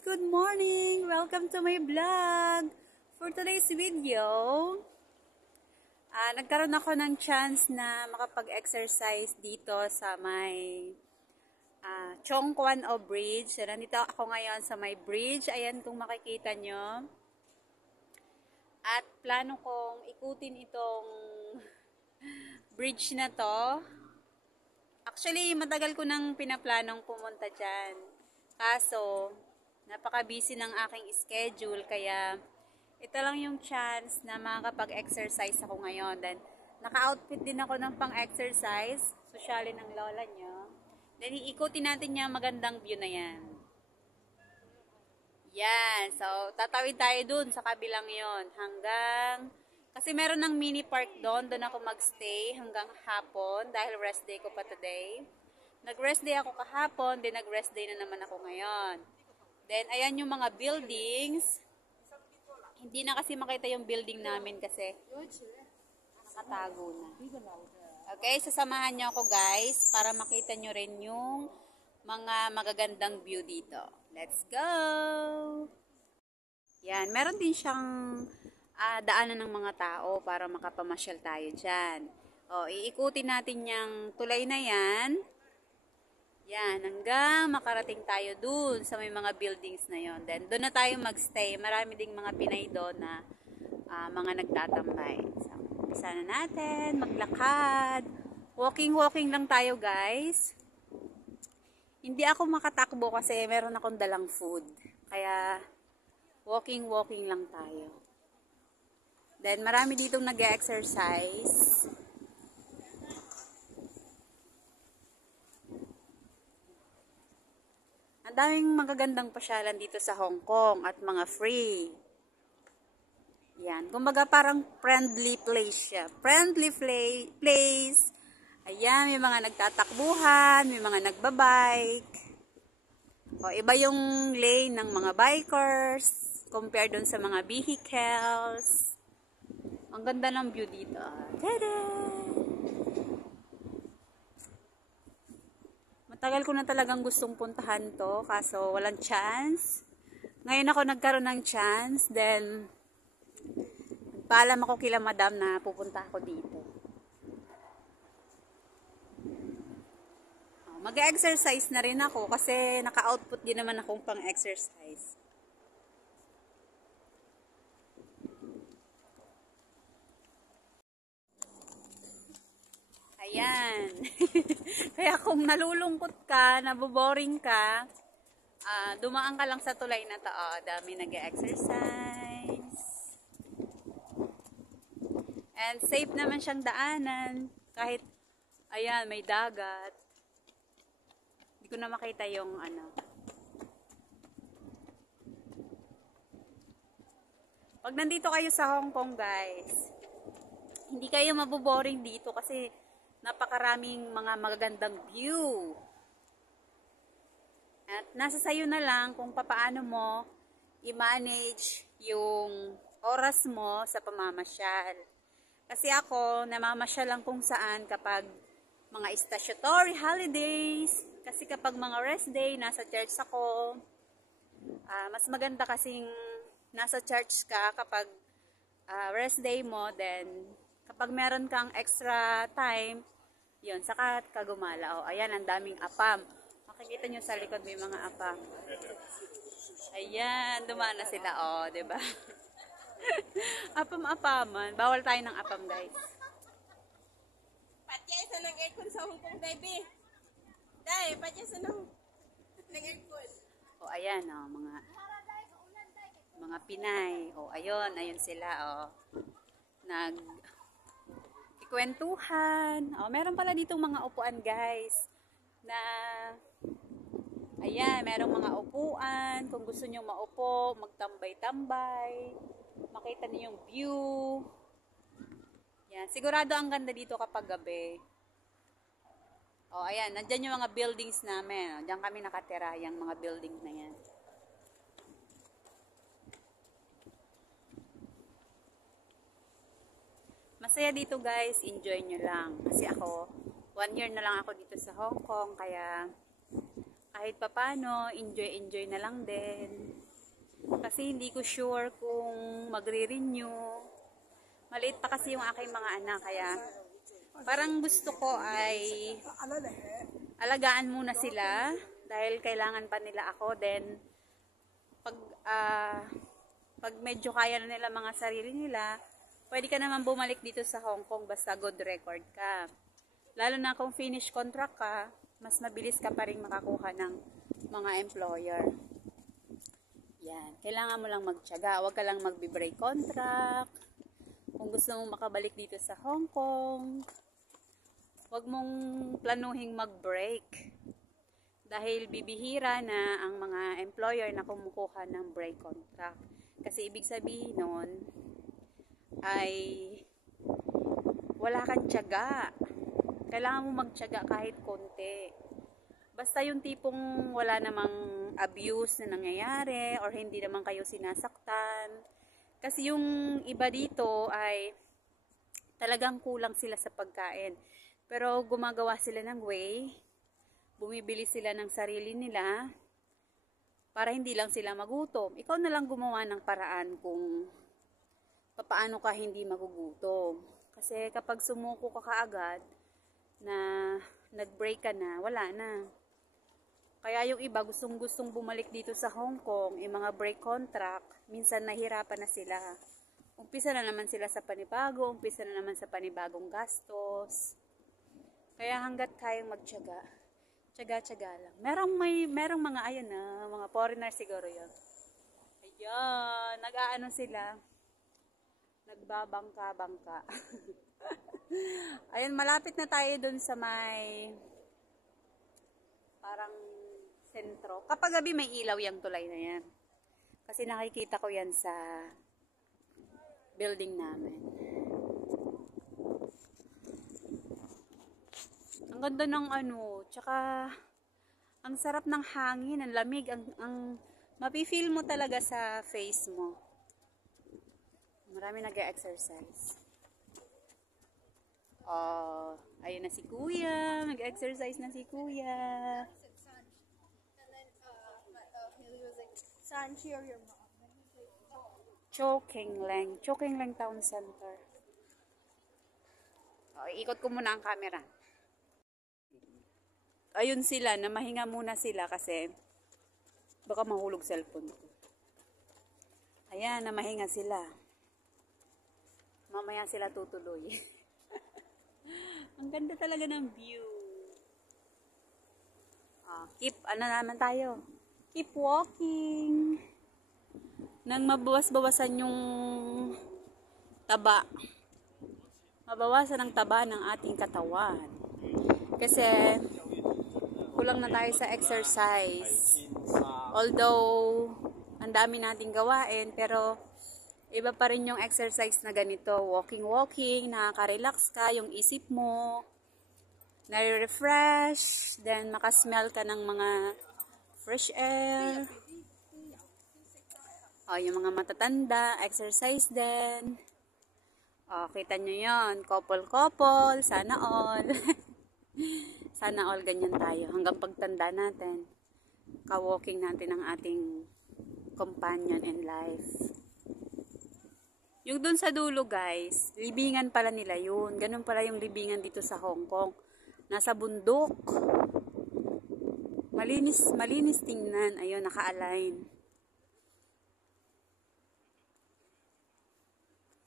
Good morning! Welcome to my vlog! For today's video, nagkaroon ako ng chance na makapag-exercise dito sa may Chong Kwan O Bridge. Nandito ako ngayon sa may bridge. Ayan kung makikita nyo. At plano kong ikutin itong bridge na to. Actually, matagal ko nang pinaplanong pumunta dyan. Kaso, napaka-busy ng aking schedule, kaya ito lang yung chance na makakapag-exercise ako ngayon. Then, naka-outfit din ako ng pang-exercise. Sosyalin ng lola nyo. Then, iikutin natin yung magandang view na yan. Yan. So, tatawid tayo dun sa kabilang yon hanggang, kasi meron ng mini park doon. Doon ako magstay hanggang hapon dahil rest day ko pa today. Nag-rest day ako kahapon, then nag-rest day na naman ako ngayon. Then, ayan yung mga buildings. Hindi na kasi makita yung building namin kasi nakatago na. Okay, sasamahan nyo ako guys para makita nyo rin yung mga magagandang view dito. Let's go! Yan, meron din siyang daanan ng mga tao para makapamasyal tayo dyan. O, iikutin natin yung tulay na yan. Yan, hanggang makarating tayo dun sa may mga buildings na yon. Then, doon na tayo magstay. Marami ding mga Pinay doon na mga nagtatambay. So, umpisa na natin, maglakad. Walking lang tayo, guys. Hindi ako makatakbo kasi meron akong dalang food. Kaya, walking lang tayo. Then, marami ditong nag-exercise. Ang daming magagandang pasyalan dito sa Hong Kong at mga free. Yan. Kumbaga parang friendly place siya. Friendly place. Ayan, may mga nagtatakbuhan, may mga nagbabike. O, iba yung lane ng mga bikers compared dun sa mga vehicles. Ang ganda ng view dito. Tada! Matagal ko na talagang gustong puntahan to, kaso walang chance. Ngayon ako nagkaroon ng chance, then paalam ako kila madam na pupunta ako dito. Mag-exercise na rin ako kasi naka-output din naman akong pang-exercise. Ayan. Kaya kung nalulungkot ka, naboboring ka, dumaan ka lang sa tulay na to. Dami nag-exercise. And safe naman siyang daanan. Kahit, ayan, may dagat. Hindi ko na makita yung ano. Pag nandito kayo sa Hong Kong, guys, hindi kayo maboboring dito kasi napakaraming mga magagandang view. At nasa sayo na lang kung papaano mo i-manage yung oras mo sa pamamasyal. Kasi ako, namamasyal lang kung saan kapag mga statutory holidays. Kasi kapag mga rest day, nasa church ako. Mas maganda kasing nasa church ka kapag rest day mo, then kapag meron kang extra time, yun, saka ka gumala. O, ayan, ang daming apam. Makikita nyo sa likod may mga apam. Ayan, dumaan na sila. O, diba? Apam-apaman. Bawal tayo ng apam, guys. Patya isa ng aircon sa Hong Kong, baby. Day, patya isa ng aircon. O, ayan, o, mga Pinay. O, ayun sila, o. Kwentuhan. Oh, meron pala ditong mga upuan, guys. Na ayan, merong mga upuan. Kung gusto niyo maupo, magtambay-tambay. Makita niyo yung view. Yan, sigurado ang ganda dito kapag gabi. Oh, ayan, nandiyan yung mga buildings namin. Oh, diyan kami nakatira, yung mga buildings na yan. Masaya dito, guys, enjoy nyo lang. Kasi ako, 1 year na lang ako dito sa Hong Kong, kaya kahit papano, enjoy na lang din. Kasi hindi ko sure kung magre-renew. Maliit pa kasi yung aking mga anak, kaya parang gusto ko ay alagaan muna sila dahil kailangan pa nila ako. Then, pag medyo kaya na nila mga sarili nila, pwede ka naman bumalik dito sa Hong Kong basta good record ka. Lalo na kung finish contract ka, mas mabilis ka pa rin makakuha ng mga employer. Yan. Kailangan mo lang magtiyaga. Huwag ka lang magbe-break contract. Kung gusto mong makabalik dito sa Hong Kong, huwag mong planuhing mag-break. Dahil bibihira na ang mga employer na kumukuha ng break contract. Kasi ibig sabihin nun ay wala kang tiyaga. Kailangan mo magtiyaga kahit konti. Basta yung tipong wala namang abuse na nangyayari or hindi naman kayo sinasaktan. Kasi yung iba dito ay talagang kulang sila sa pagkain. Pero gumagawa sila ng way, bumibili sila ng sarili nila para hindi lang sila magutom. Ikaw na lang gumawa ng paraan kung paano ka hindi magugutom. Kasi kapag sumuko ka kaagad na nag-break ka na, wala na. Kaya yung iba gustong bumalik dito sa Hong Kong, yung mga break contract, minsan nahirapan na sila. Umpisa na naman sila sa panibago, umpisa na naman sa panibagong gastos. Kaya hanggat kayang magtiyaga, tiyaga lang. Merong mga ayun na, mga foreigner siguro yun. Ayan, nag-aano sila, nagbabangka-bangka. Ayun, malapit na tayo dun sa may parang sentro. Kapag gabi may ilaw yung tulay na yan. Kasi nakikita ko yan sa building namin. Ang ganda ng ano, tsaka ang sarap ng hangin, ang lamig, ang mapi-feel mo talaga sa face mo. Marami nag-exercise. Ayun na si Kuya. Mag-exercise na si Kuya. San, share your mom. Choking Lang Town Center. Ikot ko muna ang camera. Ayun sila, na mahinga muna sila kasi baka mahulog cellphone ko. Ayan, na mahinga sila. Mamaya sila tutuloy. Ang ganda talaga ng view. Ano naman tayo? Keep walking. Nang mabawas-bawasan yung taba. Mabawasan ang taba ng ating katawan. Kasi kulang na tayo sa exercise. Although ang dami nating gawain, pero iba pa rin yung exercise na ganito. Walking, nakaka-relax ka, yung isip mo, nare-refresh, then makasmell ka ng mga fresh air. Yung mga matatanda, exercise din. Kita nyo yun, couple, sana all. Sana all ganyan tayo. Hanggang pagtanda natin, ka-walking natin ang ating companion in life. Yung dun sa dulo guys, libingan pala nila yun. Ganun pala yung libingan dito sa Hong Kong. Nasa bundok. Malinis tingnan. Ayun, naka-align.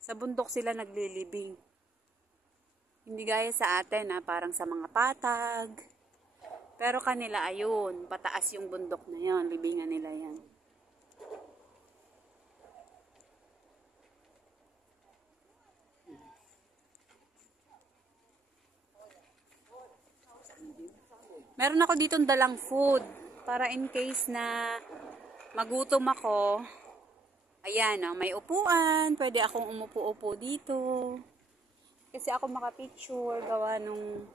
Sa bundok sila naglilibing. Hindi gaya sa atin parang sa mga patag. Pero kanila ayun, pataas yung bundok na yun. Libingan nila yan. Meron ako ditong dalang food para in case na magutom ako. Ayan, may upuan. Pwede akong umupo-upo dito. Kasi ako makapicture, gawa nung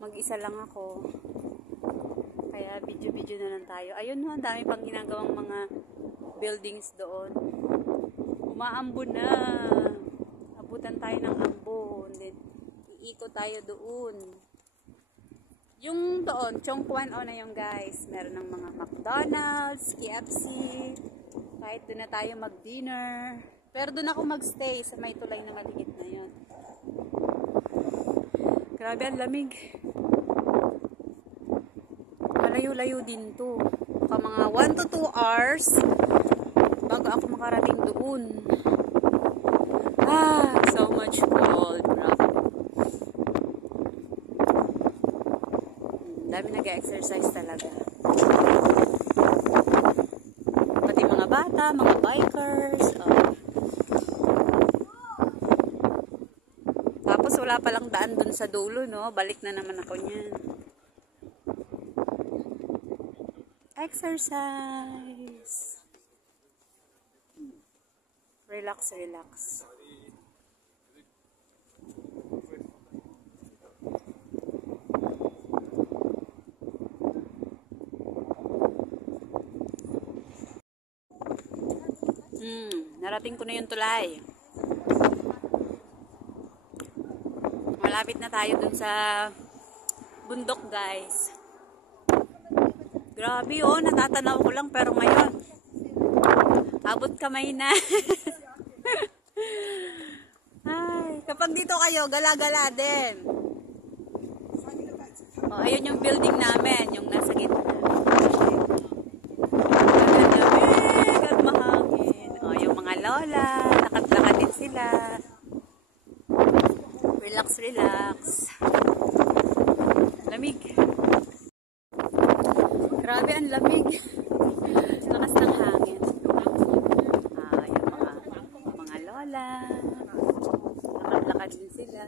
mag-isa lang ako. Kaya video-video na lang tayo. Ayun ang dami pang ginagawang mga buildings doon. Umaambon na. Abutan tayo ng ambon. Then, iikot tayo doon. Yung doon, Chongquan O na yung guys. Meron ng mga McDonald's, KFC. Kahit doon na tayo mag-dinner. Pero doon ako magstay sa may tulay na maliit na yun. Grabe, ang lamig. Malayo-layo din to. Baka mga 1 to 2 hours bago ako makarating doon. So much cold. Grabe. Dami nag-exercise talaga. Pati mga bata, mga bikers. Tapos wala palang daan dun sa dulo, no? Balik na naman ako niyan. Exercise. Relax, relax. Narating ko na yung tulay. Malapit na tayo dun sa bundok, guys. Grabe, oh, natatanaw ko lang, pero ngayon abot kamay na. Ay, kapag dito kayo, gala-gala din. Oh, ayun yung building namin, yung nasa gitna. Malamig at mahangin. Oh, yung mga lola, lakad-lakad din sila. Relax, relax. Lamig. Grabe, ang lamig. Lakas ng hangin. Yung mga lola. Lakad-lakad din sila.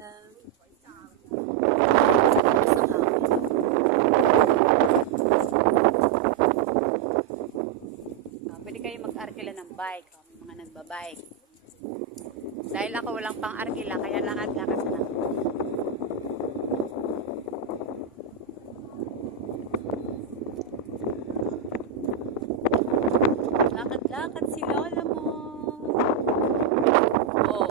Pwede kayo mag-arkila ng bike. May mga nagbabike. Dahil ako walang pang-arkila, kaya lakad-lakad na lang. Lakad si lola mo. Oh.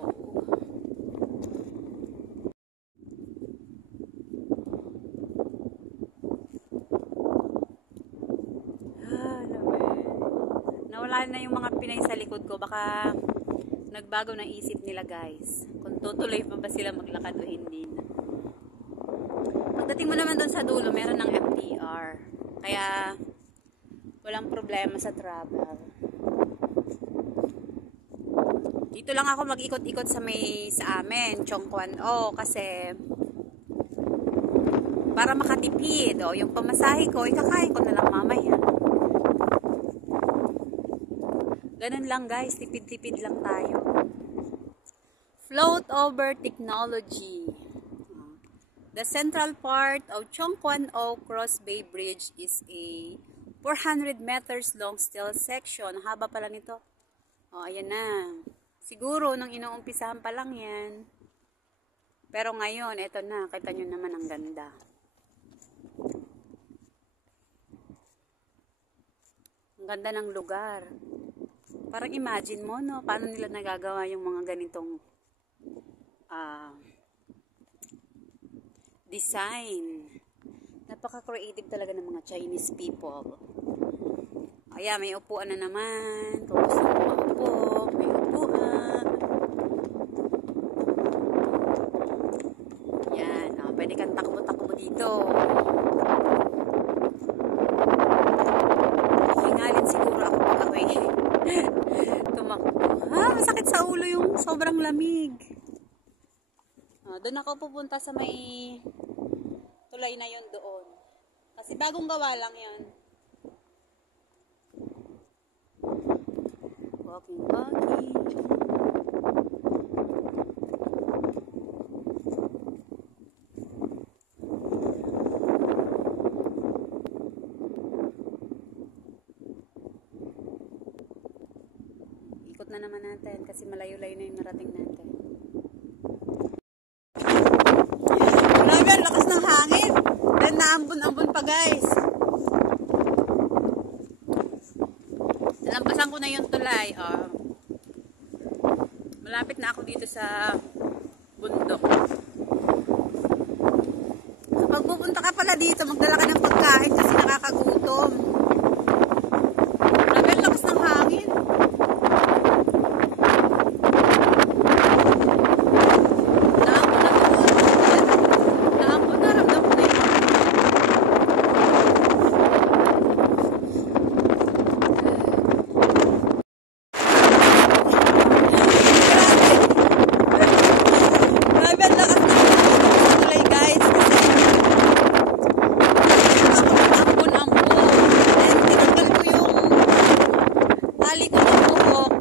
Nawala na yung mga Pinay sa likod ko. Baka nagbago ng isip nila, guys. Kung tutuloy pa ba sila maglakad o hindi na. Pagdating mo naman doon sa dulo, meron ng FTR. Kaya walang problema sa travel. Dito lang ako mag-ikot-ikot sa amin, Chongquan O, kasi para makatipid. O, yung pamasahe ko, ikakain ko na lang mamaya. Ganun lang, guys, tipid-tipid lang tayo. Float over technology. The central part of Chongquan O Cross Bay Bridge is a 400 meters long steel section. Haba pala nito. O, ayan na. Siguro, nung inuumpisahan pa lang yan. Pero ngayon, eto na. Kita nyo naman ang ganda. Ang ganda ng lugar. Parang imagine mo, no? Paano nila nagagawa yung mga ganitong design. Napaka-creative talaga ng mga Chinese people. Kaya may upuan na naman. Kung gusto mo maupo, may upuan. Yan. Pwede kang takbo-takbo dito. Hingalin siguro ako pag ako'y tumakbo. Masakit sa ulo yung sobrang lamig. Doon ako pupunta sa may tulay na yun doon. Kasi bagong gawa lang yun. Walking. Ikot na naman natin kasi malayo-layo na yung narating natin. Grabe, ang lakas ng hangin. Dan naambon-ambon pa, guys. Nalampasan ko na yung tulay. Malapit na ako dito sa bundok. Kapag punta ka pala dito, magdala ka ng pagkain kasi nakakagutom. Grabe, ang lakas ng hangin. Naambon na, ramdam ko na yun. Grabe, ang lakas ng hangin sa tulay, guys. Ambon-ambon. And tinanggal ko yung tali ko ng buhok.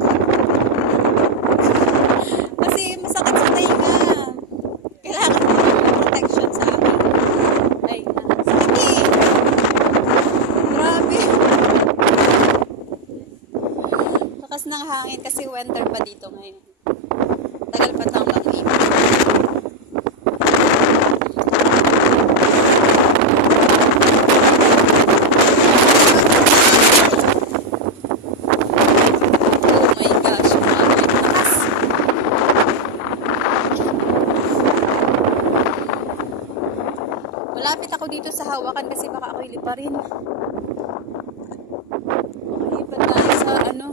Kasi masakit sa tainga. Kailangan ko yung protection sa akin. Ay, sakit eh. Grabe. Lakas ng hangin kasi winter pa dito ngayon. Tagal pa ito hanggang April. Oh my gosh, grabe. Lakas. Malapit ako dito sa hawakan kasi baka ako'y liparin. Ilipad tayo sa ano.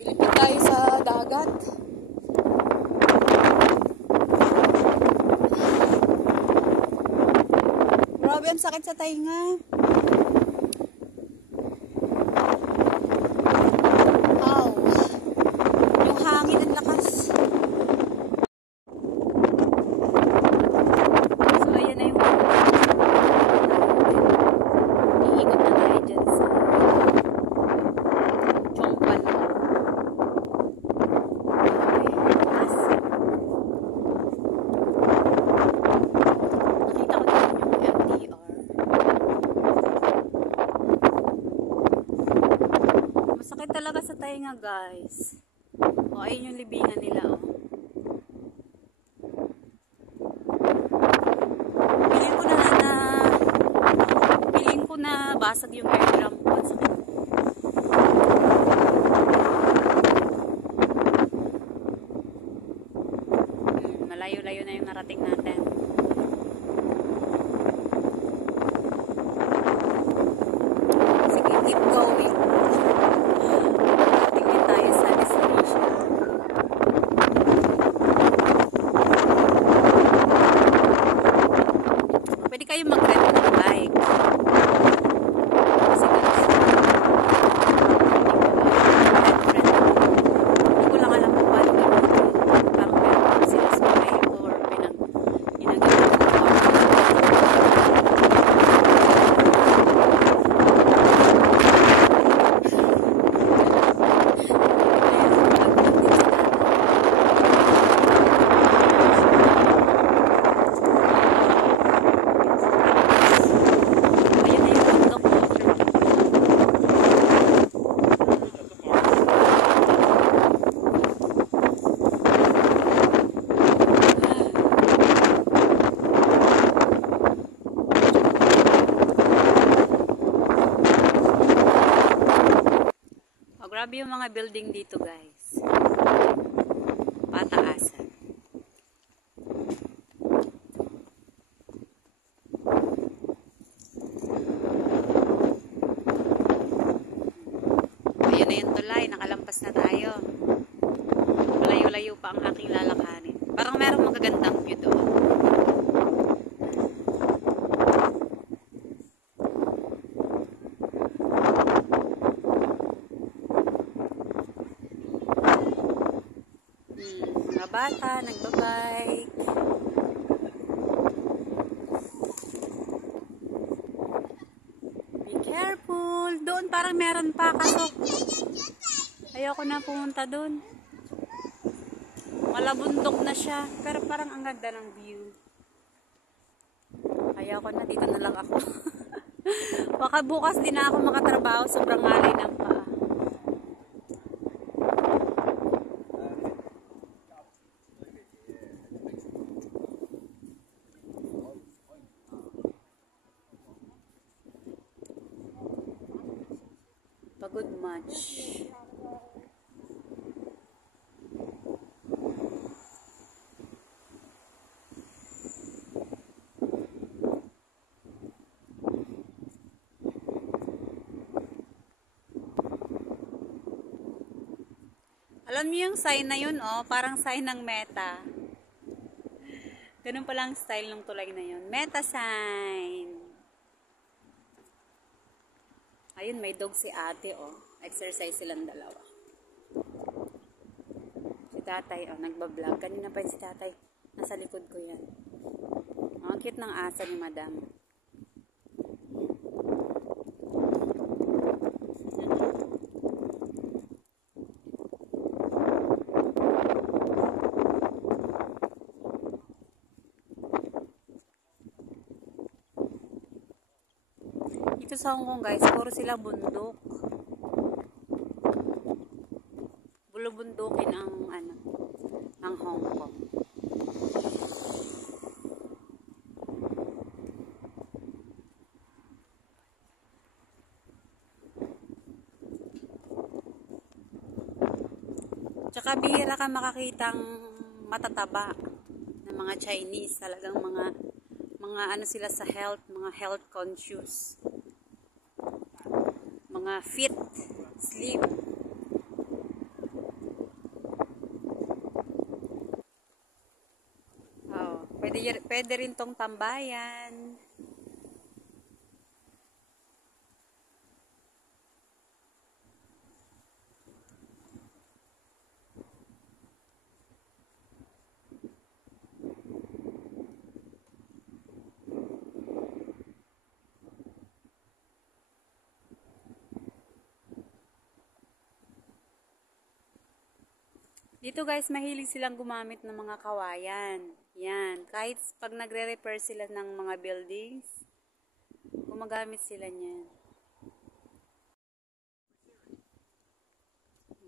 Ilipad tayo sa dagat. Grabe, ang sakit sa tainga. Ow. Yung hangin ang lakas. So, ayan na yung iikot na tayo dyan sa Chongpan. Grabe, lakas. Nakita ko din yung MTR. Masakit talaga sa tainga, guys. O, ayun yung libingan nila, oh. Piling ko na basag yung air drum ko. Ang sakit. Malayo-layo na yung narating natin. Sige, keep going. Tingin tayo sa destination. Pwede kayo mag-rent ng bike. Kasi hindi ko lang alam kung paano gamitin. Parang meron sila sa may or ginagawa ng car. Ayan na yung bundok. Oh, grabe yung mga building dito, guys. Pataasan. Ayan na yung tulay. Nakalampas na tayo. Malayo-layo pa ang aking lalakarin. Parang merong magagandang view doon. Mga bata, nagbabike. Be careful. Doon parang meron pa kaso ayoko na pumunta doon. Malabundok na siya. Pero parang ang ganda ng view. Ayoko na. Dito na lang ako. Baka bukas din na ako makatrabaho. Sobrang alay ng paa. Pagod much. Alam niyo yung sign na yun, oh, parang sign ng meta. Ganun palang style ng tulay na yun. Meta sign. Ayun, may dog si ate, oh. Exercise silang dalawa. Si tatay, oh, nagbablog. Kanina pa yun si tatay. Nasa likod ko yan. Ang cute ng asa ni madam. Dito sa Hong Kong guys, puro sila bundok. Bulubundukin ang ang Hong Kong. Tsaka bihira ka makakitang matataba ng mga Chinese, talagang mga ano sila sa health, mga health conscious. Mga fit, slim. Oh, pwede rin tong tambayan. Dito guys, mahilig silang gumamit ng mga kawayan. Yan. Kahit pag nagre-repair sila ng mga buildings, gumagamit sila niyan.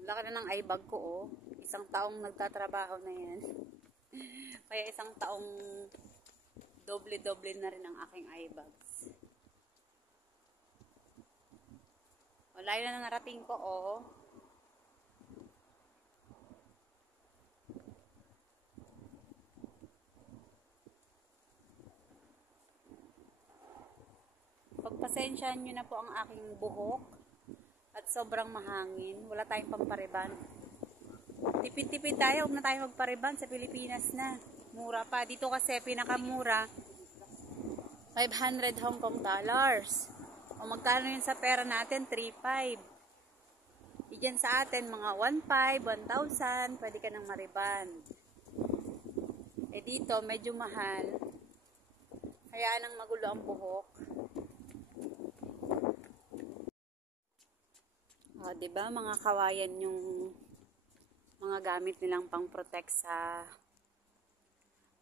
Laki na ng eye bag ko, oh. Isang taong nagtatrabaho na yan. Kaya isang taong doble-doble na rin ang aking eye bags. Wala yun na narating ko, oh. Pagpasensyahan nyo na po ang aking buhok at sobrang mahangin. Wala tayong pampariban. Tipid-tipid tayo. Huwag na tayo magpariban sa Pilipinas na. Mura pa. Dito kasi pinakamura 500 Hong Kong dollars. O magkano yun sa pera natin? 3,500. Diyan sa atin mga 1,500, 1,000. Pwede ka nang mariban. Eh dito medyo mahal. Kaya nang magulo ang buhok. O, diba, mga kawayan yung mga gamit nilang pang-protect sa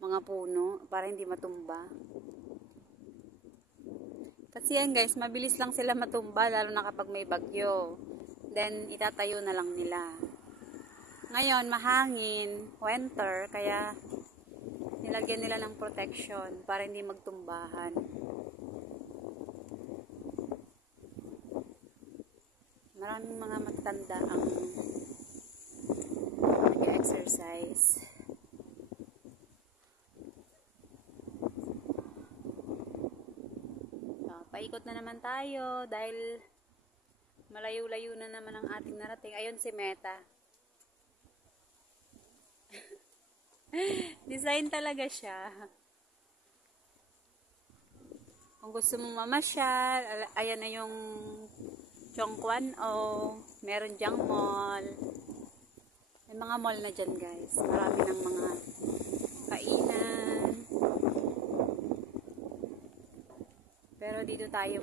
mga puno para hindi matumba. Kasi yan guys, mabilis lang sila matumba lalo na kapag may bagyo. Then, itatayo na lang nila. Ngayon, mahangin, winter, kaya nilagyan nila ng protection para hindi magtumbahan. Maraming mga matanda ang nag-exercise. Paikot na naman tayo dahil malayo-layo na naman ang ating narating. Ayun si Meta. Design talaga siya. Kung gusto mong mamasyal, ayan na yung Chongquan o meron diyang mall. May mga mall na dyan guys. Marami ng mga kainan. Pero dito tayo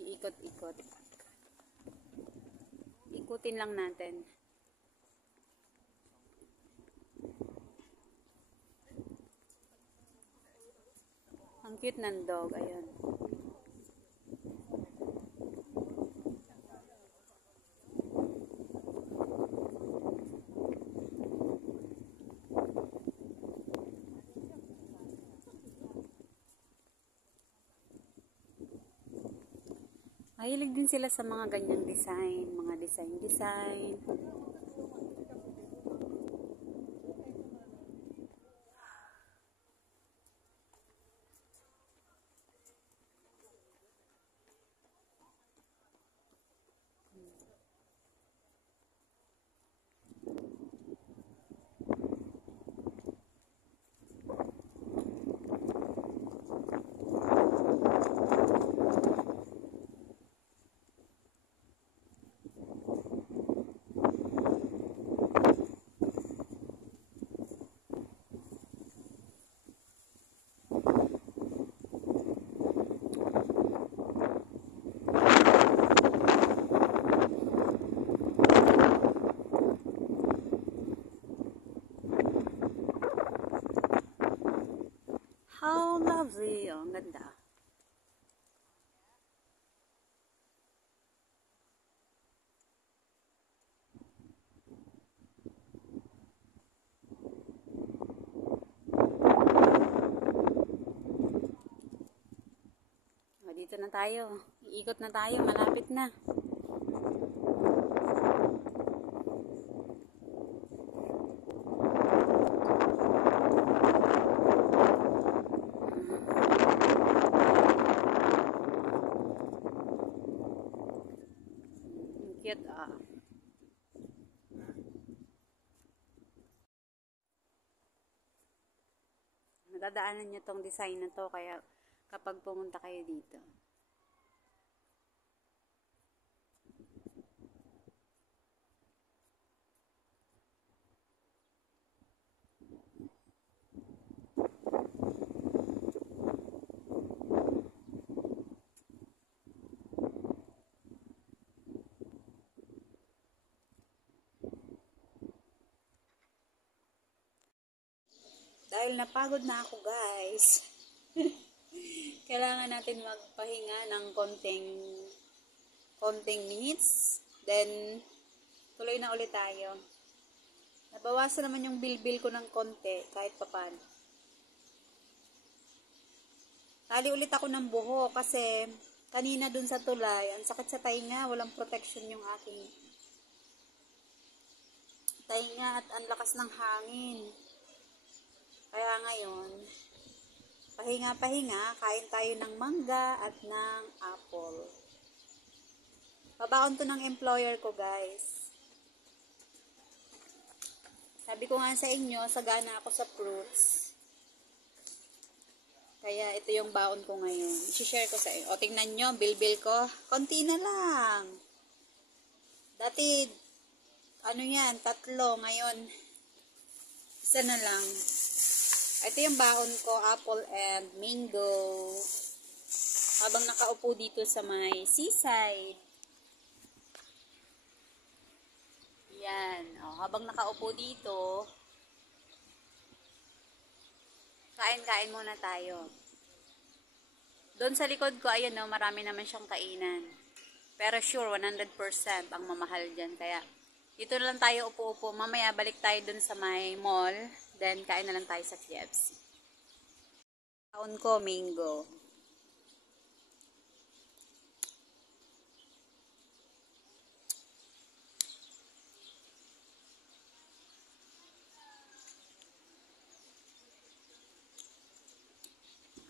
iikot-ikot. Ikutin lang natin. Ang cute ng dog. Ayun. Mahilig din sila sa mga ganyang design, mga design. dito na tayo. Iikot na tayo, malapit na. Cute ah. Nadadaanan nyo tong design na to, kaya kapag pumunta kayo dito. Dahil napagod na ako guys, kailangan natin magpahinga ng konting minutes, then tuloy na ulit tayo. Nabawasan naman yung bilbil ko ng konti kahit papan. Tali ulit ako ng buho kasi kanina dun sa tulay, ang sakit sa tainga, walang protection yung aking tainga at ang lakas ng hangin. Kaya ngayon, pahinga-pahinga, kain tayo ng mangga at ng apple. Pabaon to ng employer ko, guys. Sabi ko nga sa inyo, sagana ako sa fruits. Kaya ito yung baon ko ngayon. I-share ko sa inyo. O, tingnan nyo, bilbil ko. Konti na lang. Dati, ano yan, 3. Ngayon, 1 na lang. Ito yung baon ko, apple and mango. Habang nakaupo dito sa may seaside. Yan. O, habang nakaupo dito, kain-kain muna tayo. Doon sa likod ko, ayan o, marami naman siyang kainan. Pero sure, 100% ang mamahal dyan. Kaya, dito na lang tayo upo-upo. Mamaya, balik tayo doon sa may mall. Then, kain na lang tayo sa KFC. Baon ko, mango.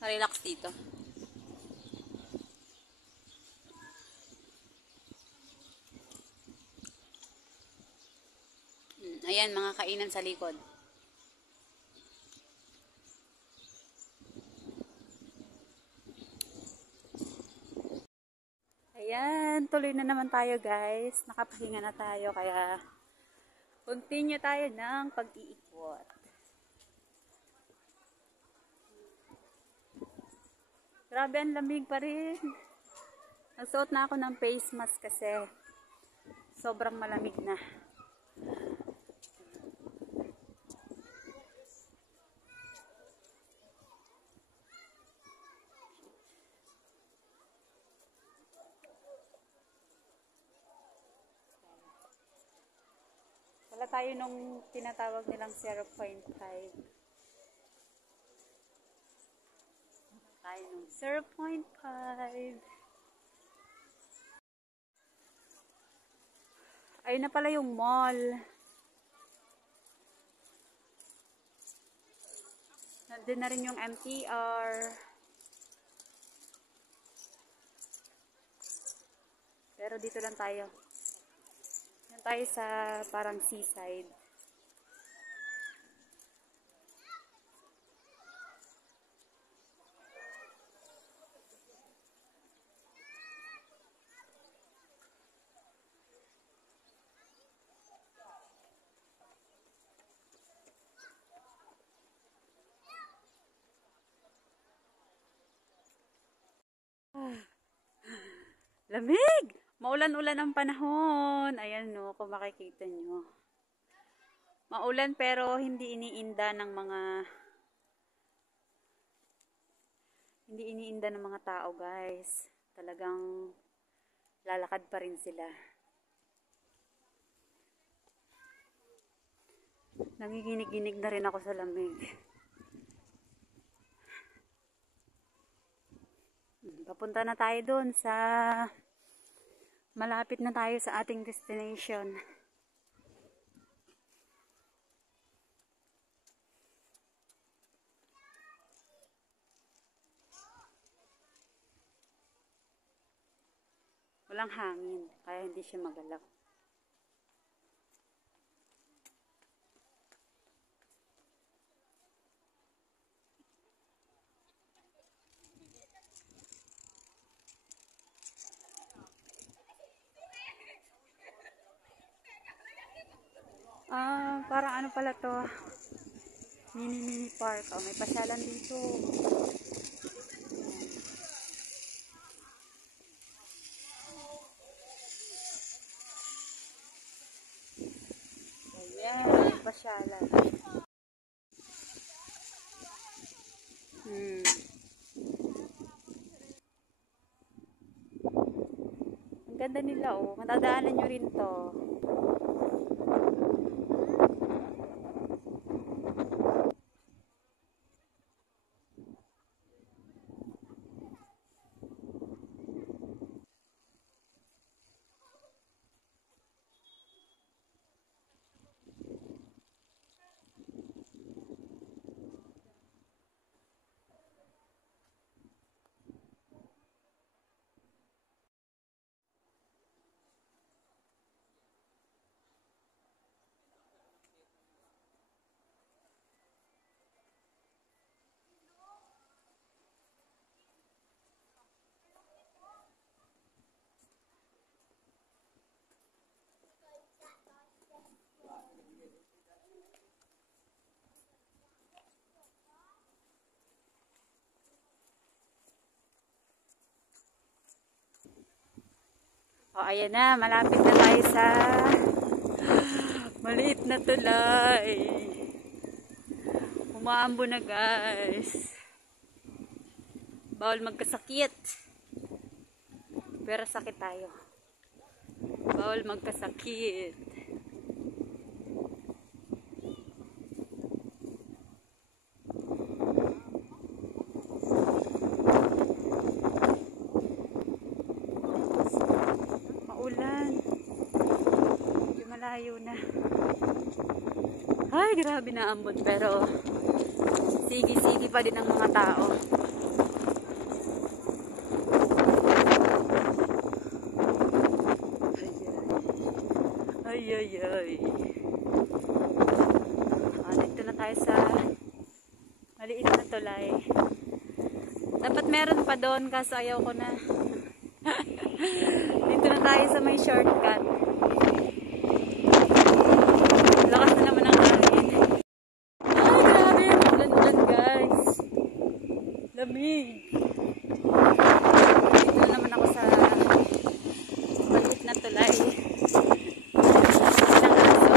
Relax dito. Ayan, mga kainan sa likod. Ayan, tuloy na naman tayo guys. Nakapahinga na tayo, kaya continue tayo ng pag-iikot. Grabe, ang lamig pa rin. Nagsuot na ako ng face mask kasi sobrang malamig na. Wala tayo nung tinatawag nilang 0.5. Tayo nung 0.5. Ayun na pala yung mall. Nandun na rin yung MTR. Pero dito lang tayo. Yan tayo sa parang seaside. Lamig! Maulan-ulan ang panahon. Ayan no, kung makikita nyo. Maulan pero hindi iniinda ng mga tao guys. Talagang lalakad pa rin sila. Nangiginig-ginig na rin ako sa lamig. Papunta na tayo dun sa malapit na tayo sa ating destination. Walang hangin, kaya hindi siya magalaw. Parang ano pala to? Mini park. Oh, may pasyalan dito. Ayan, may pasyalan. Ang ganda nila, oh. Matadaanan nyo rin to. O, ayan na. Malapit na tayo sa maliit na tulay. Umaambo na, guys. Bawal magkasakit. Pero sakit tayo. Bawal magkasakit. Malayo na. Ay, grabe na ambon. Pero, sige-sige pa din ang mga tao. Ay. Dito na tayo sa maliit na tulay. Dapat meron pa doon, kaso ayaw ko na. Dito na tayo sa may shortcut. Lakas na naman ang hangin. Ay, grabe. Maglan guys. Lamig. Dito na naman ako sa maliit na tulay. Ilang aso.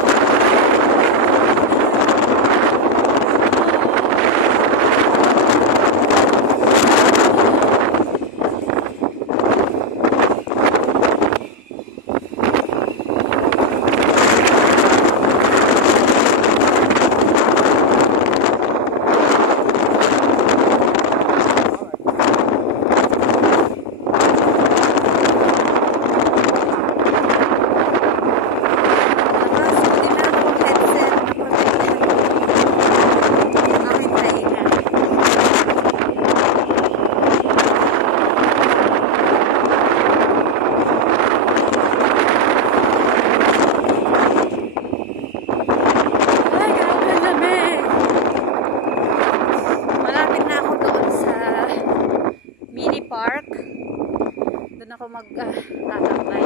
Park. Doon ako magtatambay.